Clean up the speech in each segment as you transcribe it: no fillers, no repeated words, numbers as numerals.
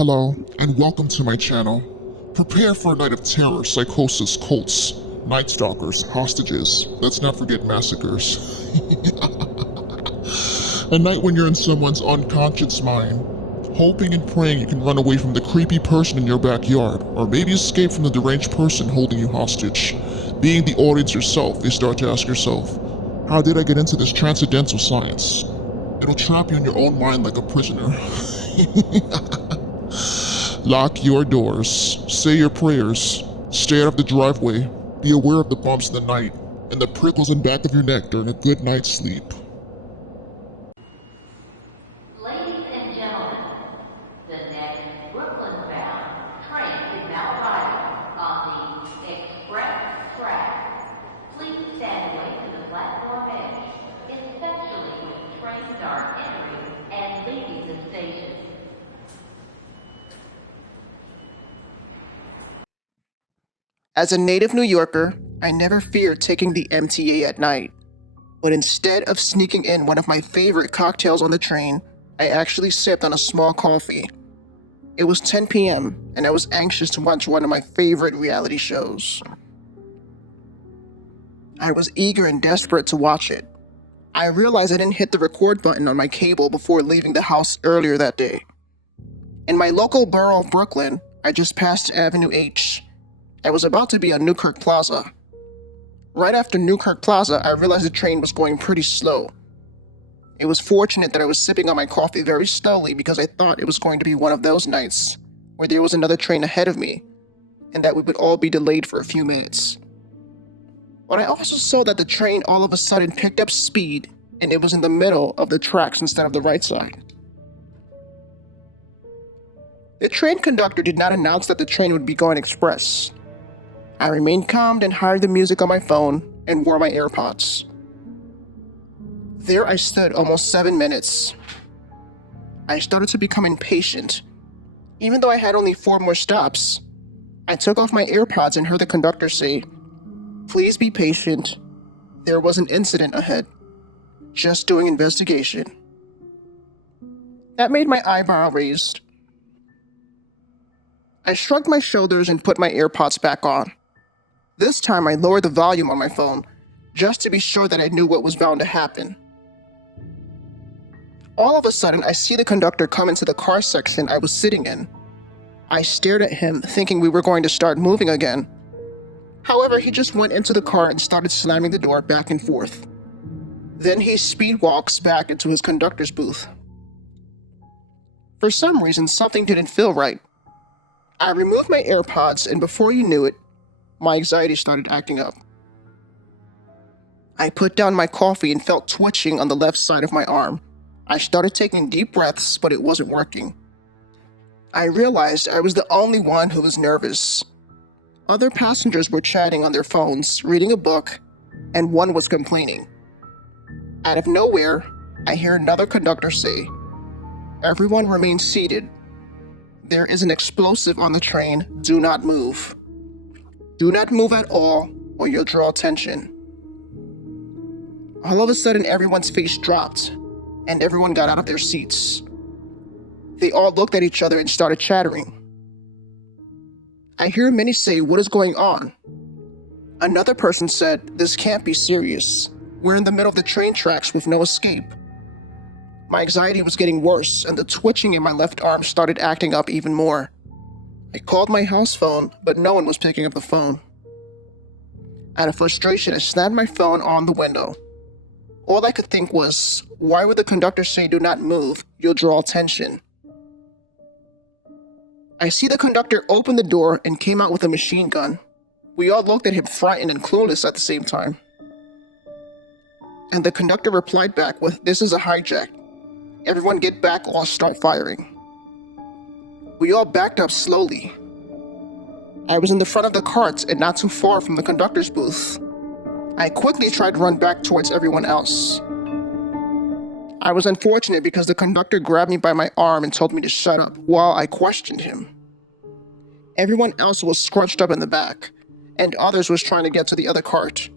Hello, and welcome to my channel. Prepare for a night of terror, psychosis, cults, night stalkers, hostages, let's not forget massacres. A night when you're in someone's unconscious mind, hoping and praying you can run away from the creepy person in your backyard, or maybe escape from the deranged person holding you hostage. Being the audience yourself, you start to ask yourself, how did I get into this transcendental science? It'll trap you in your own mind like a prisoner. Lock your doors, say your prayers, stay out of the driveway, be aware of the bumps in the night, and the prickles in the back of your neck during a good night's sleep. Ladies and gentlemen, the next Brooklyn-bound train is now arriving on the express track. Please stand away to the platform edge, especially when trains are entering and leaving the station. As a native New Yorker, I never feared taking the MTA at night. But instead of sneaking in one of my favorite cocktails on the train, I actually sipped on a small coffee. It was 10 p.m., and I was anxious to watch one of my favorite reality shows. I was eager and desperate to watch it. I realized I didn't hit the record button on my cable before leaving the house earlier that day. In my local borough of Brooklyn, I just passed Avenue H. I was about to be on Newkirk Plaza. Right after Newkirk Plaza, I realized the train was going pretty slow. It was fortunate that I was sipping on my coffee very slowly because I thought it was going to be one of those nights where there was another train ahead of me and that we would all be delayed for a few minutes. But I also saw that the train all of a sudden picked up speed and it was in the middle of the tracks instead of the right side. The train conductor did not announce that the train would be going express. I remained calm and hired the music on my phone and wore my AirPods. There I stood almost 7 minutes. I started to become impatient. Even though I had only 4 more stops, I took off my AirPods and heard the conductor say, "Please be patient. There was an incident ahead. Just doing investigation." That made my eyebrow raised. I shrugged my shoulders and put my AirPods back on. This time I lowered the volume on my phone, just to be sure that I knew what was bound to happen. All of a sudden, I see the conductor come into the car section I was sitting in. I stared at him, thinking we were going to start moving again. However, he just went into the car and started slamming the door back and forth. Then he speed walks back into his conductor's booth. For some reason, something didn't feel right. I removed my AirPods, and before you knew it, my anxiety started acting up. I put down my coffee and felt twitching on the left side of my arm. I started taking deep breaths, but it wasn't working. I realized I was the only one who was nervous. Other passengers were chatting on their phones, reading a book, and one was complaining. Out of nowhere, I hear another conductor say, "Everyone remain seated. There is an explosive on the train. Do not move. Do not move at all, or you'll draw attention." All of a sudden, everyone's face dropped, and everyone got out of their seats. They all looked at each other and started chattering. I hear many say, "What is going on?" Another person said, "This can't be serious. We're in the middle of the train tracks with no escape." My anxiety was getting worse, and the twitching in my left arm started acting up even more. I called my house phone, but no one was picking up the phone. Out of frustration, I slammed my phone on the window. All I could think was, why would the conductor say, "Do not move, you'll draw attention"? I see the conductor open the door and came out with a machine gun. We all looked at him frightened and clueless at the same time. And the conductor replied back with, "This is a hijack. Everyone get back or I'll start firing." We all backed up slowly. I was in the front of the cart and not too far from the conductor's booth. I quickly tried to run back towards everyone else. I was unfortunate because the conductor grabbed me by my arm and told me to shut up while I questioned him. Everyone else was scrunched up in the back, and others was trying to get to the other cart.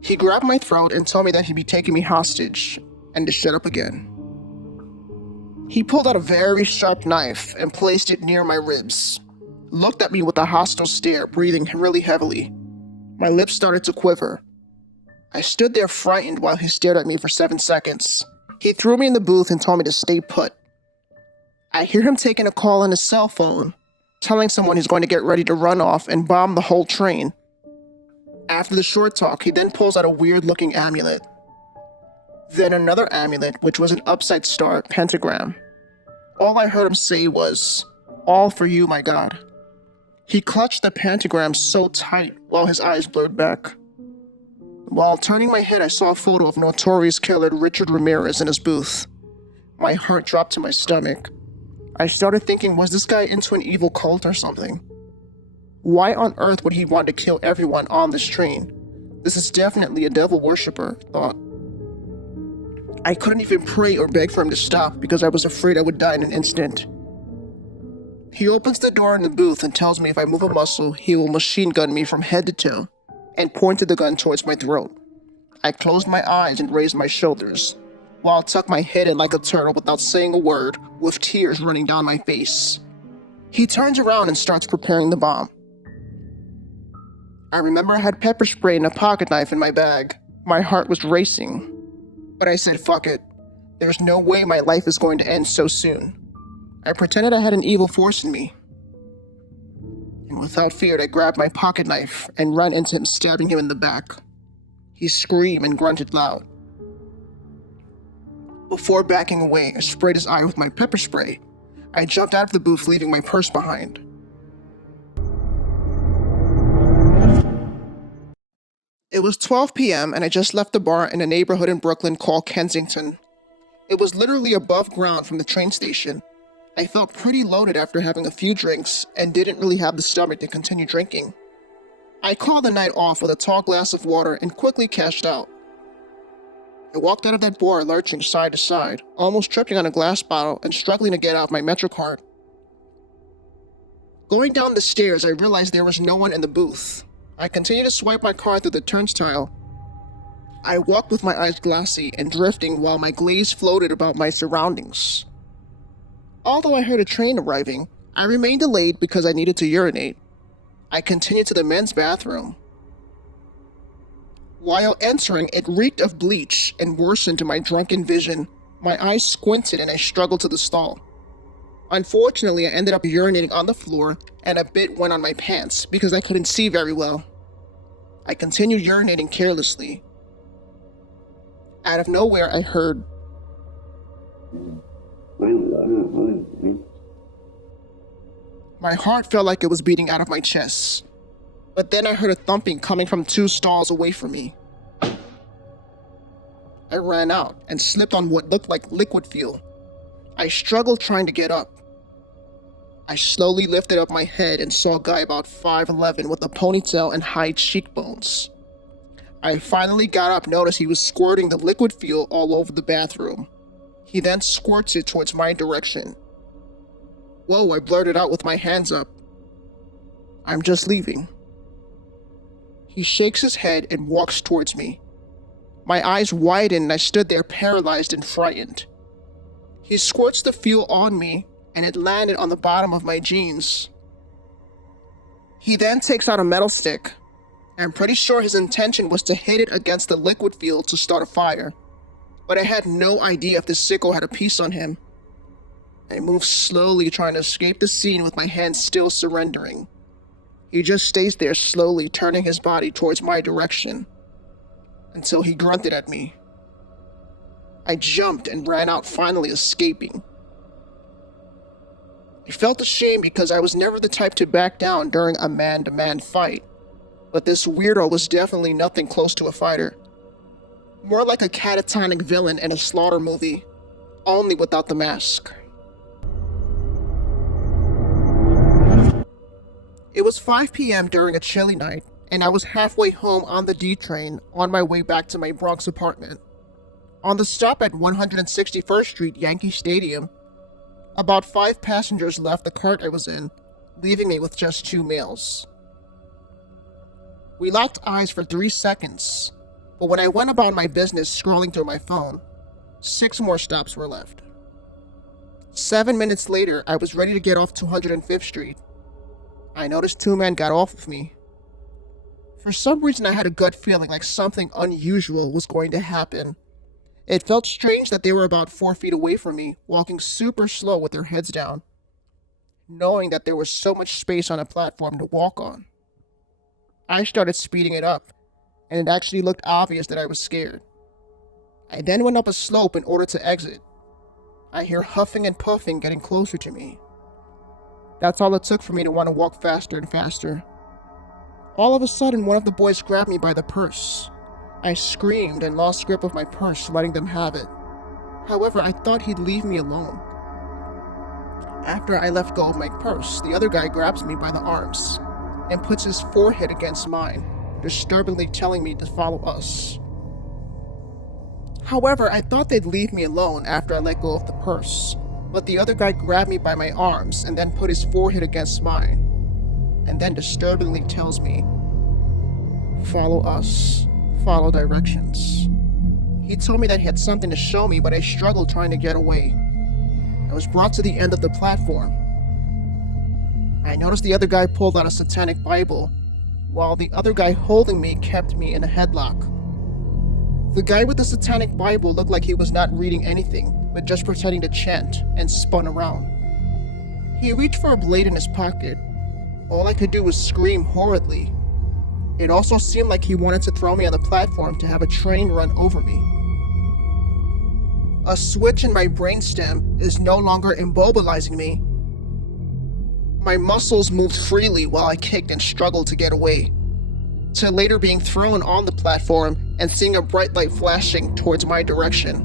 He grabbed my throat and told me that he'd be taking me hostage and to shut up again. He pulled out a very sharp knife and placed it near my ribs. Looked at me with a hostile stare, breathing really heavily. My lips started to quiver. I stood there frightened while he stared at me for 7 seconds. He threw me in the booth and told me to stay put. I hear him taking a call on his cell phone, telling someone he's going to get ready to run off and bomb the whole train. After the short talk, he then pulls out a weird-looking amulet. Then another amulet, which was an upside star pentagram. All I heard him say was, "All for you, my God." He clutched the pentagram so tight while his eyes blurred back. While turning my head, I saw a photo of notorious killer Richard Ramirez in his booth. My heart dropped to my stomach. I started thinking, was this guy into an evil cult or something? Why on earth would he want to kill everyone on this train? This is definitely a devil worshipper, I thought. I couldn't even pray or beg for him to stop because I was afraid I would die in an instant. He opens the door in the booth and tells me if I move a muscle, he will machine gun me from head to toe, and pointed the gun towards my throat. I closed my eyes and raised my shoulders, while I tucked my head in like a turtle without saying a word, with tears running down my face. He turns around and starts preparing the bomb. I remember I had pepper spray and a pocket knife in my bag. My heart was racing. But I said, fuck it. There's no way my life is going to end so soon. I pretended I had an evil force in me. And without fear, I grabbed my pocket knife and ran into him, stabbing him in the back. He screamed and grunted loud. Before backing away, I sprayed his eye with my pepper spray. I jumped out of the booth, leaving my purse behind. It was 12 p.m. and I just left the bar in a neighborhood in Brooklyn called Kensington. It was literally above ground from the train station. I felt pretty loaded after having a few drinks and didn't really have the stomach to continue drinking. I called the night off with a tall glass of water and quickly cashed out. I walked out of that bar lurching side to side, almost tripping on a glass bottle and struggling to get out my MetroCard. Going down the stairs, I realized there was no one in the booth. I continued to swipe my card through the turnstile. I walked with my eyes glassy and drifting while my glaze floated about my surroundings. Although I heard a train arriving, I remained delayed because I needed to urinate. I continued to the men's bathroom. While entering, it reeked of bleach and worsened to my drunken vision. My eyes squinted and I struggled to the stall. Unfortunately, I ended up urinating on the floor and a bit went on my pants because I couldn't see very well. I continued urinating carelessly. Out of nowhere, I heard... My heart felt like it was beating out of my chest. But then I heard a thumping coming from 2 stalls away from me. I ran out and slipped on what looked like liquid fuel. I struggled trying to get up. I slowly lifted up my head and saw a guy about 5'11" with a ponytail and high cheekbones. I finally got up and noticed he was squirting the liquid fuel all over the bathroom. He then squirts it towards my direction. Whoa, I blurted out with my hands up. I'm just leaving. He shakes his head and walks towards me. My eyes widened and I stood there paralyzed and frightened. He squirts the fuel on me and it landed on the bottom of my jeans. He then takes out a metal stick. I'm pretty sure his intention was to hit it against the liquid fuel to start a fire, but I had no idea if the sicko had a piece on him. I moved slowly, trying to escape the scene with my hands still surrendering. He just stays there slowly, turning his body towards my direction, until he grunted at me. I jumped and ran out, finally escaping. I felt ashamed because I was never the type to back down during a man-to-man fight, but this weirdo was definitely nothing close to a fighter. More like a catatonic villain in a slaughter movie, only without the mask. It was 5 p.m. during a chilly night, and I was halfway home on the D train on my way back to my Bronx apartment. On the stop at 161st Street Yankee Stadium, about 5 passengers left the cart I was in, leaving me with just 2 males. We locked eyes for 3 seconds, but when I went about my business scrolling through my phone, 6 more stops were left. 7 minutes later, I was ready to get off 205th Street. I noticed two men got off of me. For some reason, I had a gut feeling like something unusual was going to happen. It felt strange that they were about 4 feet away from me, walking super slow with their heads down, knowing that there was so much space on a platform to walk on. I started speeding it up, and it actually looked obvious that I was scared. I then went up a slope in order to exit. I hear huffing and puffing getting closer to me. That's all it took for me to want to walk faster and faster. All of a sudden, one of the boys grabbed me by the purse. I screamed and lost grip of my purse, letting them have it. However, I thought he'd leave me alone. After I let go of my purse, the other guy grabs me by the arms and puts his forehead against mine, disturbingly telling me to follow us. However, I thought they'd leave me alone after I let go of the purse, but the other guy grabbed me by my arms and then put his forehead against mine, and then disturbingly tells me, "Follow us, follow directions." He told me that he had something to show me, but I struggled trying to get away. I was brought to the end of the platform. I noticed the other guy pulled out a satanic Bible, while the other guy holding me kept me in a headlock. The guy with the satanic Bible looked like he was not reading anything, but just pretending to chant, and spun around. He reached for a blade in his pocket. All I could do was scream horridly. It also seemed like he wanted to throw me on the platform to have a train run over me. A switch in my brainstem is no longer immobilizing me. My muscles moved freely while I kicked and struggled to get away, to later being thrown on the platform and seeing a bright light flashing towards my direction.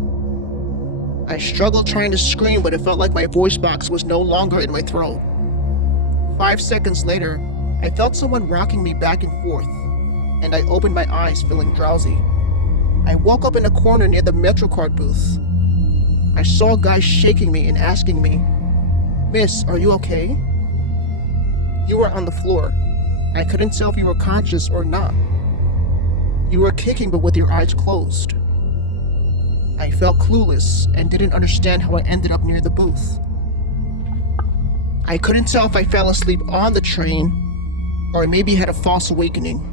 I struggled trying to scream, but it felt like my voice box was no longer in my throat. 5 seconds later, I felt someone rocking me back and forth, and I opened my eyes feeling drowsy. I woke up in a corner near the MetroCard booth. I saw a guy shaking me and asking me, "Miss, are you okay?" You were on the floor. I couldn't tell if you were conscious or not. You were kicking but with your eyes closed. I felt clueless and didn't understand how I ended up near the booth. I couldn't tell if I fell asleep on the train or maybe had a false awakening.